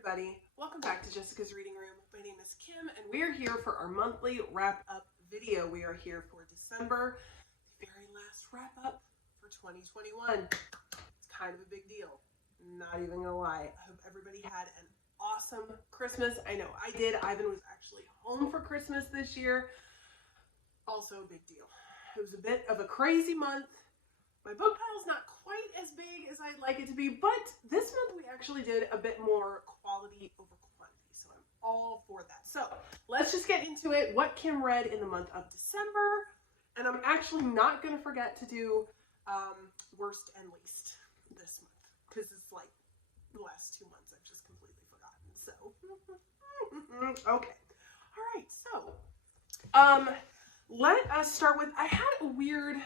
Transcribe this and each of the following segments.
everybody. Welcome back to Jessica's Reading Room. My name is Kim, and we are here for our monthly wrap-up video. We are here for December, the very last wrap-up for 2021. It's kind of a big deal. Not even gonna lie. I hope everybody had an awesome Christmas. I know I did. Ivan was actually home for Christmas this year. Also a big deal. It was a bit of a crazy month. My book pile is not quite as big as I'd like it to be, but this month we actually did a bit more quality over quantity, so I'm all for that. So let's just get into it. What Kim read in the month of December, and I'm actually not going to forget to do worst and least this month, because it's like the last 2 months I've just completely forgotten. So okay, all right. So let us start with, I had a weird,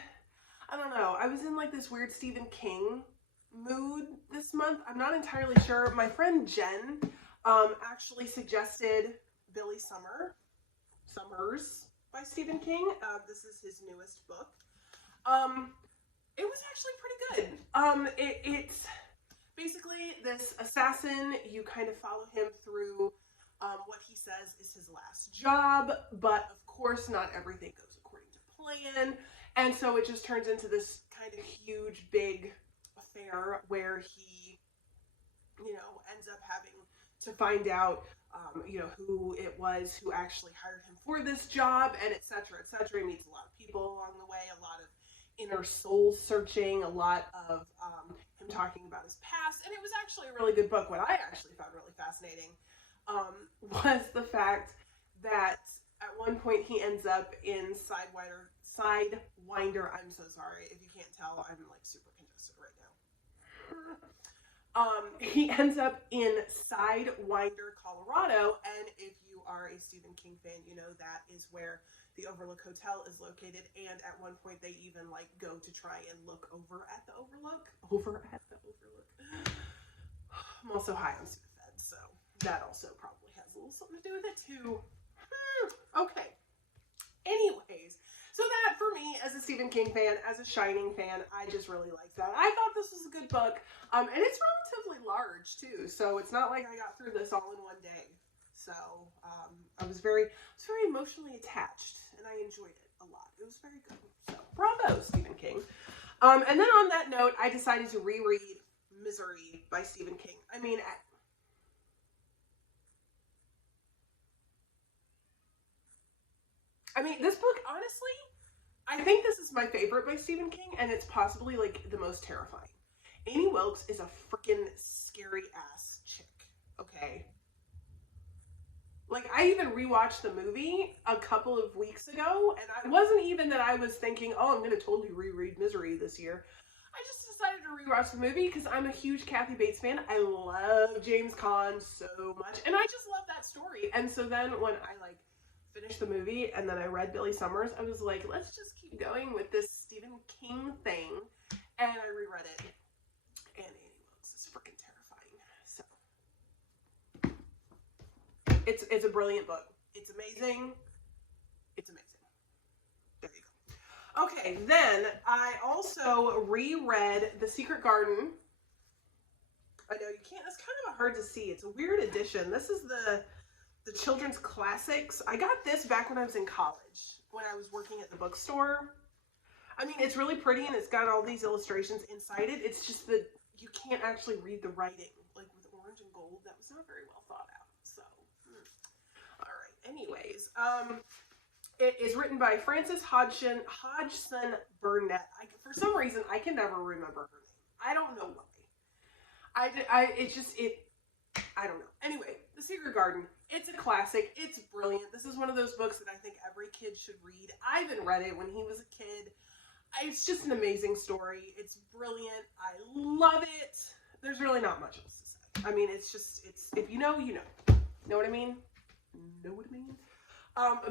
I don't know, I was in like this weird Stephen King mood this month. I'm not entirely sure. My friend Jen actually suggested Billy Summers by Stephen King. This is his newest book. It was actually pretty good. It's basically this assassin. You kind of follow him through what he says is his last job, but of course not everything goes according to plan. And so it just turns into this kind of huge, big affair where he, ends up having to find out, who it was who actually hired him for this job, and et cetera, et cetera. He meets a lot of people along the way, a lot of inner soul searching, a lot of him talking about his past. And it was actually a really good book. What I actually found really fascinating was the fact that at one point he ends up in Sidewinder. I'm so sorry if you can't tell, I'm like super congested right now. He ends up in Sidewinder, Colorado, and if you are a Stephen King fan, you know that is where the Overlook Hotel is located, and at one point they even like go to try and look over at the Overlook. I'm also high on Sudafed, so that also probably has a little something to do with it too. Okay. Anyways, so that for me, as a Stephen King fan, as a Shining fan, I just really liked that. I thought this was a good book, and it's relatively large too, so it's not like I got through this all in one day. So I was very emotionally attached, and I enjoyed it a lot. It was very good. So bravo, Stephen King. And then on that note, I decided to reread Misery by Stephen King. I mean, this book, honestly, I think this is my favorite by Stephen King, and it's possibly, like, the most terrifying. Annie Wilkes is a freaking scary-ass chick, okay? Like, I even rewatched the movie a couple of weeks ago, and it wasn't even that I was thinking, oh, I'm going to totally reread Misery this year. I just decided to rewatch the movie because I'm a huge Kathy Bates fan. I love James Caan so much, and I just love that story. And so then when I, like, finished the movie and then I read Billy Summers, I was like, let's just keep going with this Stephen King thing, and I reread it, and Annie Wilkes is freaking terrifying. So it's a brilliant book. It's amazing. There you go. Okay, then I also reread The Secret Garden. I know you can't, it's kind of hard to see. It's a weird edition. This is the children's classics. I got this back when I was in college, when I was working at the bookstore. I mean, it's really pretty, and it's got all these illustrations inside it. It's just that you can't actually read the writing, like with orange and gold. That was not very well thought out. So, all right. Anyways, it is written by Frances Hodgson Burnett. For some reason, I can never remember her name. I don't know why. I don't know. Anyway, The Secret Garden. It's a classic. It's brilliant. This is one of those books that I think every kid should read. I even read it when he was a kid. It's just an amazing story. It's brilliant. I love it. There's really not much else to say. I mean, it's if you know, you know. Know what I mean?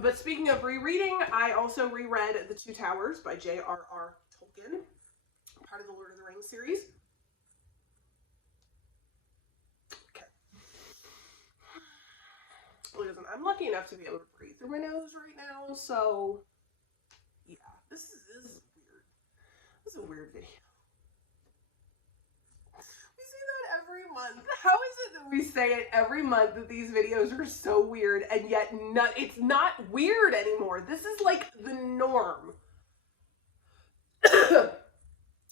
But speaking of rereading, I also reread The Two Towers by J.R.R. Tolkien, part of the Lord of the Rings series. Listen, I'm lucky enough to be able to breathe through my nose right now, so yeah, this is weird. This is a weird video. We see that every month. How is it that we say it every month that these videos are so weird, and yet it's not weird anymore. This is like the norm.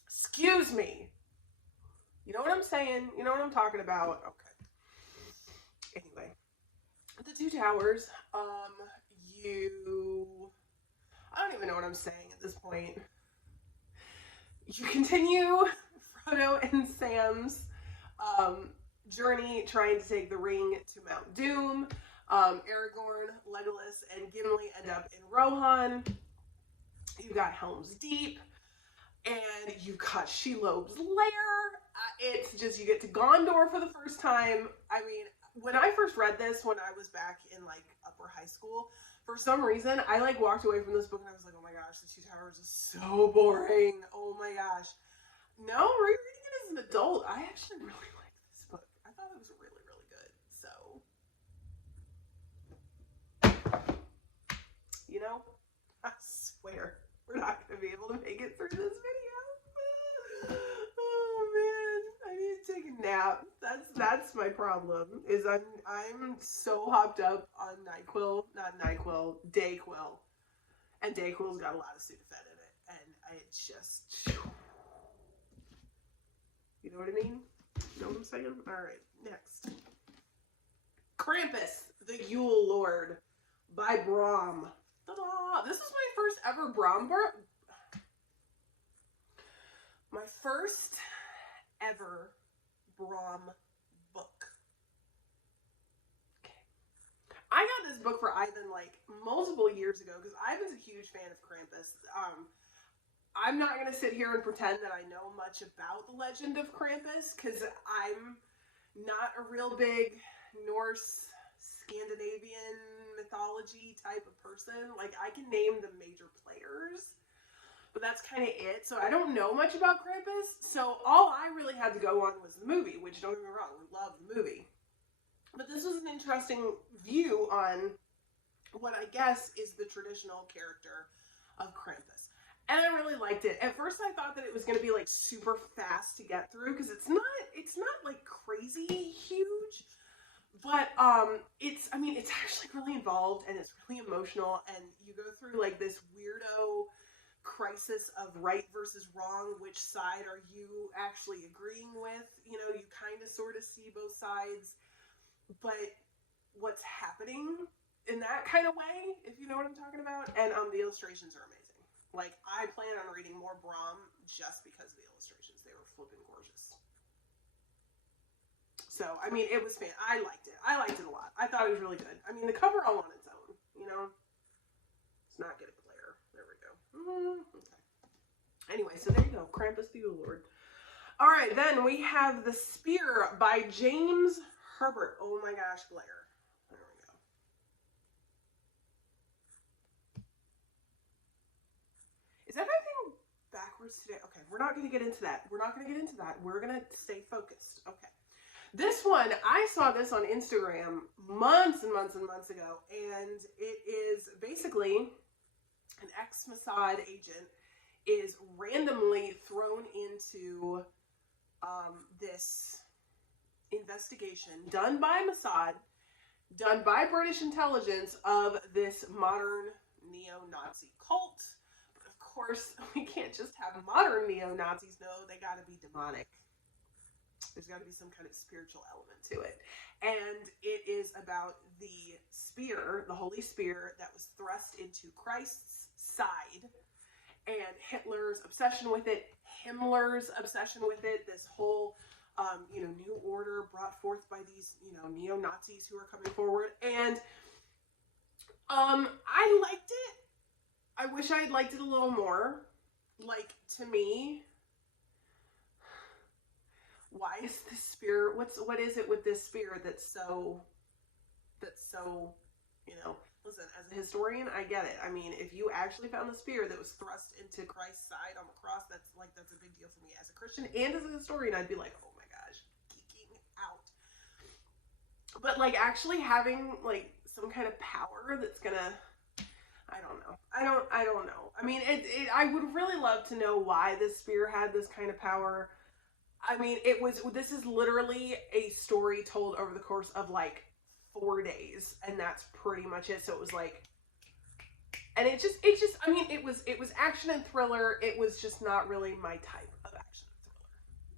Excuse me. You know what I'm saying? You know what I'm talking about? Okay. Anyway, the two towers, I don't even know what I'm saying at this point. You continue Frodo and Sam's journey trying to take the ring to Mount Doom. Aragorn, Legolas, and Gimli end up in Rohan. You got Helm's Deep, and you got Shelob's Lair. It's just, you get to Gondor for the first time. I mean, when I first read this, when I was back in like upper high school, for some reason, I like walked away from this book and I was like, oh my gosh, the Two Towers is so boring. Oh my gosh. Now, rereading it as an adult, I actually really like this book. I thought it was really, really good. So, you know, I swear we're not going to be able to make it through this video. Oh man, I need to take a nap. That's my problem, is I'm so hopped up on Dayquil. And Dayquil's got a lot of Sudafed in it, and it's just, you know what I mean? You know what I'm saying? Alright, next. Krampus, the Yule Lord, by Brom. Ta-da! This is my first ever Brom book. My first ever Brom book. Okay. I got this book for Ivan like multiple years ago because Ivan's a huge fan of Krampus. I'm not going to sit here and pretend that I know much about the legend of Krampus because I'm not a real big Norse, Scandinavian mythology type of person. Like, I can name the major players, but that's kind of it. So I don't know much about Krampus. So all I really had to go on was the movie, which, don't get me wrong, we love the movie. But this was an interesting view on what I guess is the traditional character of Krampus. And I really liked it. At first I thought that it was going to be like super fast to get through because it's not like crazy huge. But it's actually really involved and it's really emotional, and you go through like this weirdo crisis of right versus wrong. Which side are you actually agreeing with? You know, you kind of sort of see both sides, but what's happening in that kind of way, if you know what I'm talking about. And the illustrations are amazing. Like, I plan on reading more Brom just because of the illustrations. They were flipping gorgeous. So, I mean, it was fan. I liked it. I liked it a lot. I thought it was really good. I mean, the cover all on its own, you know? It's not getting Claire. There we go. Okay. Anyway, so there you go. Krampus the Yule Lord. Alright, then we have The Spear by James Herbert. Oh my gosh, Blair. There we go. Is everything backwards today? Okay, we're not going to get into that. We're going to stay focused. Okay. This one, I saw this on Instagram months and months and months ago, and it is basically an ex-Mossad agent is randomly thrown into this investigation done by Mossad, done by British intelligence, of this modern neo-Nazi cult. But of course, we can't just have modern neo-Nazis. No, they gotta be demonic. There's got to be some kind of spiritual element to it. And it is about the spear, the holy spear, that was thrust into Christ's side, and Hitler's obsession with it, Himmler's obsession with it, this whole, new order brought forth by these, neo-Nazis who are coming forward. And I liked it. I wish I had liked it a little more. Like, to me, why is this spear, what is it with this spear that's so, listen, as a historian, I get it. I mean, if you actually found the spear that was thrust into Christ's side on the cross, that's a big deal for me. As a Christian and as a historian, I'd be like, oh my gosh, geeking out. But, like, actually having, like, some kind of power that's gonna, I don't know. I don't know. I mean, I would really love to know why this spear had this kind of power. I mean, this is literally a story told over the course of like 4 days, and that's pretty much it. So it was like, and it just, I mean, it was action and thriller. It was just not really my type of action and thriller,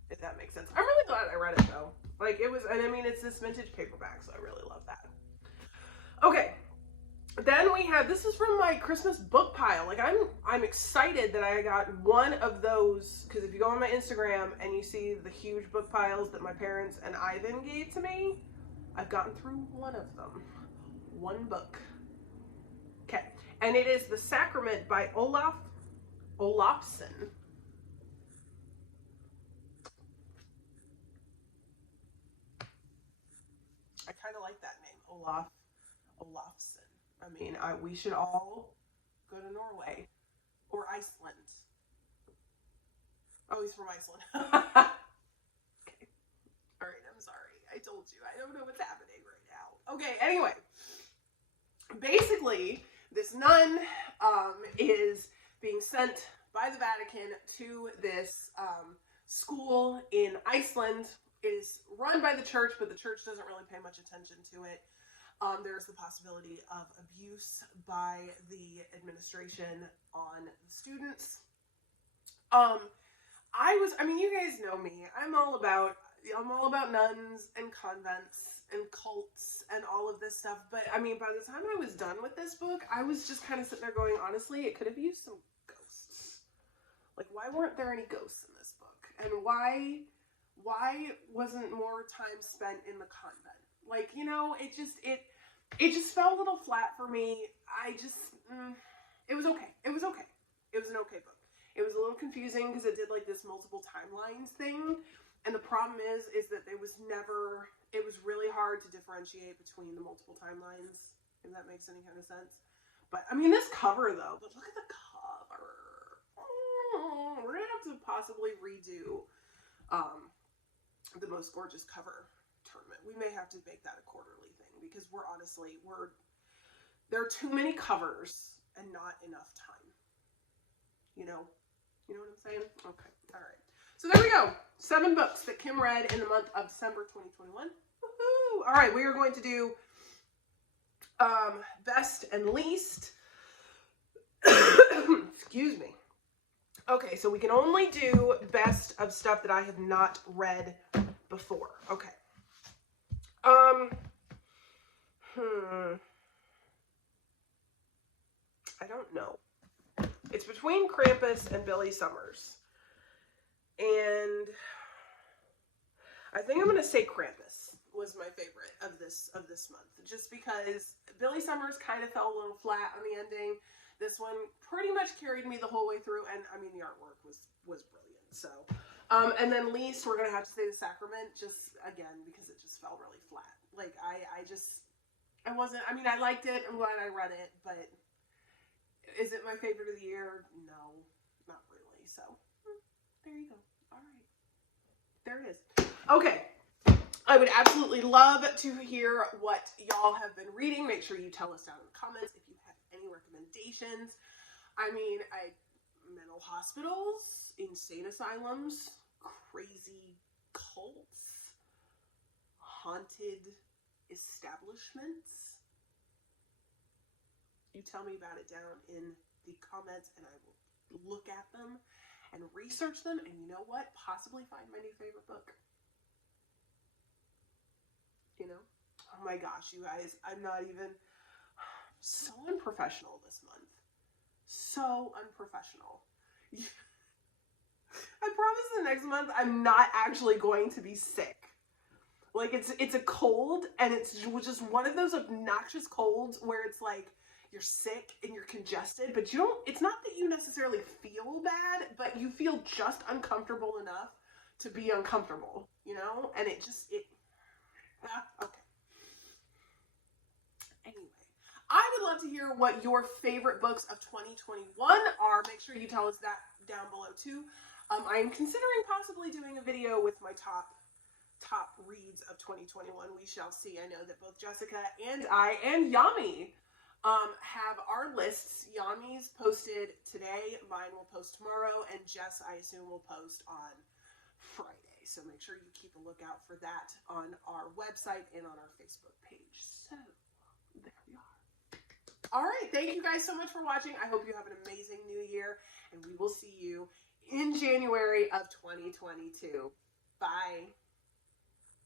if that makes sense. I'm really glad I read it though. Like it was, and I mean, it's this vintage paperback, so I really love that. Okay. Then we have, this is from my Christmas book pile. Like I'm excited that I got one of those, because if you go on my Instagram and you see the huge book piles that my parents and Ivan gave to me, I've gotten through one of them. One book. Okay. And it is The Sacrament by Olafsson. I kind of like that name, Olafsson. I mean, we should all go to Norway or Iceland. Oh, he's from Iceland. Okay. All right, I'm sorry. I told you. I don't know what's happening right now. Okay, anyway. Basically, this nun is being sent by the Vatican to this school in Iceland. It is run by the church, but the church doesn't really pay much attention to it. There's the possibility of abuse by the administration on the students. I mean, you guys know me. I'm all about nuns and convents and cults and all of this stuff. But I mean, by the time I was done with this book, I was just kind of sitting there going, honestly, it could have used some ghosts. Like, why weren't there any ghosts in this book? And why wasn't more time spent in the convent? Like, you know, it just felt a little flat for me. It was okay. It was okay. It was an okay book. It was a little confusing because it did like this multiple timelines thing. And the problem is that it was really hard to differentiate between the multiple timelines, if that makes any kind of sense. But I mean, this cover though, but look at the cover. Oh, we're going to have to possibly redo the most gorgeous cover tournament. We may have to make that a quarterly thing because there are too many covers and not enough time. You know what I'm saying? Okay. All right. So there we go. 7 books that Kim read in the month of December 2021. Woohoo! All right. We are going to do best and least. Excuse me. Okay, so we can only do best of stuff that I have not read before. Okay. I don't know. It's between Krampus and Billy Summers. And I think I'm going to say Krampus was my favorite of this month. Just because Billy Summers kind of fell a little flat on the ending. This one pretty much carried me the whole way through, and I mean the artwork was brilliant. So, and then least we're gonna have to say The Sacrament, just again because it just fell really flat. Like I liked it. I'm glad I read it, but is it my favorite of the year? No, not really. So there you go. All right, there it is. Okay. I would absolutely love to hear what y'all have been reading. Make sure you tell us down in the comments if you have any recommendations. I mean, mental hospitals, insane asylums, crazy cults, haunted establishments. You tell me about it down in the comments and I will look at them and research them, and you know what? Possibly find my new favorite book. You know? Oh my gosh, you guys, I'm not even... So unprofessional this month. So unprofessional. I promise the next month I'm not actually going to be sick. Like, it's a cold, and it's just one of those obnoxious colds where it's like, you're sick and you're congested, but it's not that you necessarily feel bad, but you feel just uncomfortable enough to be uncomfortable, you know? And okay. Anyway, I would love to hear what your favorite books of 2021 are. Make sure you tell us that down below too. I am considering possibly doing a video with my top reads of 2021. We shall see. I know that both Jessica and I and Yami have our lists. Yami's posted today, mine will post tomorrow, and Jess, I assume, will post on Friday. So make sure you keep a lookout for that on our website and on our Facebook page. So there we are. All right. Thank you guys so much for watching. I hope you have an amazing new year, and we will see you in January of 2022. Bye.